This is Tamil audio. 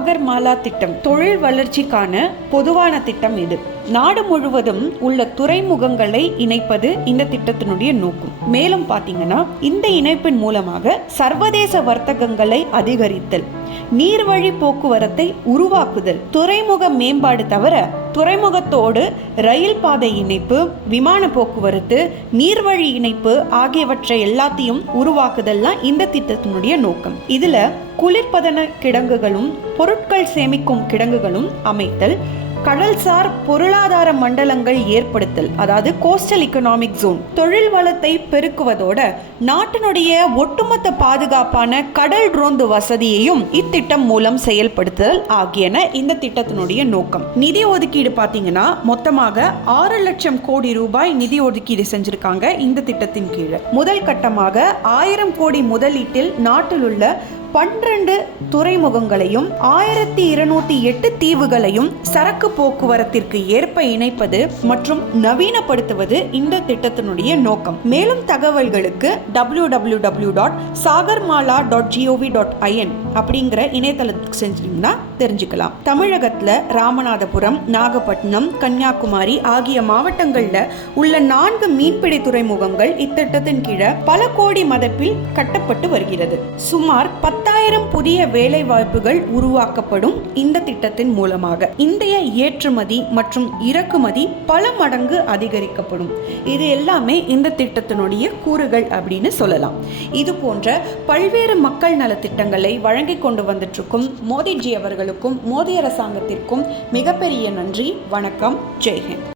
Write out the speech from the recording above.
சாகர்மாலா திட்டம் தொழில் வளர்ச்சிக்கான பொதுவான திட்டம் இது. நாடு முழுவதும் உள்ள துறைமுகங்களை இணைப்பது இந்த திட்டத்தினுடைய நோக்கம். மேலும் பாத்தீங்கன்னா இந்த இணைப்பின் மூலமாக சர்வதேச வர்த்தகங்களை அதிகரித்தல், நீர்வழி போக்குவரத்தை உருவாக்குதல், துறைமுக மேம்பாடு தவிர துறைமுகத்தோடு ரயில் பாதை இணைப்பு, விமான போக்குவரத்து, நீர்வழி இணைப்பு ஆகியவற்றை எல்லாத்தையும் உருவாக்குதல்லாம் இந்த திட்டத்தினுடைய நோக்கம். இதுல குளிர்பதன கிடங்குகளும் பொருட்கள் சேமிக்கும் கிடங்குகளும் அமைத்தல், கடல்சார் பொருளாதார மண்டலங்கள் ஏற்படுத்தல், அதாவது கோஸ்டல் எக்கனாமிக் ஜோன், தொழில் வளத்தை பெருக்குவதோட நாட்டினுடைய ஒட்டுமொத்த பாதுகாப்பான கடல் ரோந்து வசதியையும் இத்திட்டம் மூலம் செயல்படுத்துதல் ஆகியன இந்த திட்டத்தினுடைய நோக்கம். நிதி ஒதுக்கீடு பார்த்தீங்கன்னா மொத்தமாக 6 லட்சம் கோடி ரூபாய் நிதி ஒதுக்கீடு செஞ்சிருக்காங்க இந்த திட்டத்தின் கீழே. முதல் கட்டமாக 1000 கோடி முதலீட்டில் நாட்டில் உள்ள 12 துறைமுகங்களையும் 1208 தீவுகளையும் சரக்கு போக்குவரத்திற்கு ஏற்ப இணைப்பது மற்றும் நவீனப்படுத்துவது இந்த திட்டத்தினுடைய நோக்கம். மேலும் தகவல்களுக்கு www.sagarmala.gov.in அப்படிங்கிற இணையதளத்துக்கு செஞ்சீங்கன்னா தெரிஞ்சுக்கலாம். தமிழகத்துல ராமநாதபுரம், நாகப்பட்டினம், கன்னியாகுமரி ஆகிய மாவட்டங்கள்ல உள்ள 4 மீன்பிடி துறைமுகங்கள் இத்திட்டத்தின் கீழே பல கோடி மதிப்பில் கட்டப்பட்டு வருகிறது. சுமார் 10,000 புதிய வேலை வாய்ப்புகள் உருவாக்கப்படும் இந்த திட்டத்தின் மூலமாக. இந்திய ஏற்றுமதி மற்றும் இறக்குமதி பல மடங்கு அதிகரிக்கப்படும். இது எல்லாமே இந்த திட்டத்தினுடைய கூறுகள் அப்படின்னு சொல்லலாம். இது போன்ற பல்வேறு மக்கள் நல திட்டங்களை வழங்கி கொண்டு வந்துட்டு இருக்கும் மோடிஜி அவர்களுக்கும் மோடி அரசாங்கத்திற்கும் மிகப்பெரிய நன்றி. வணக்கம். ஜெய்ஹிந்த்.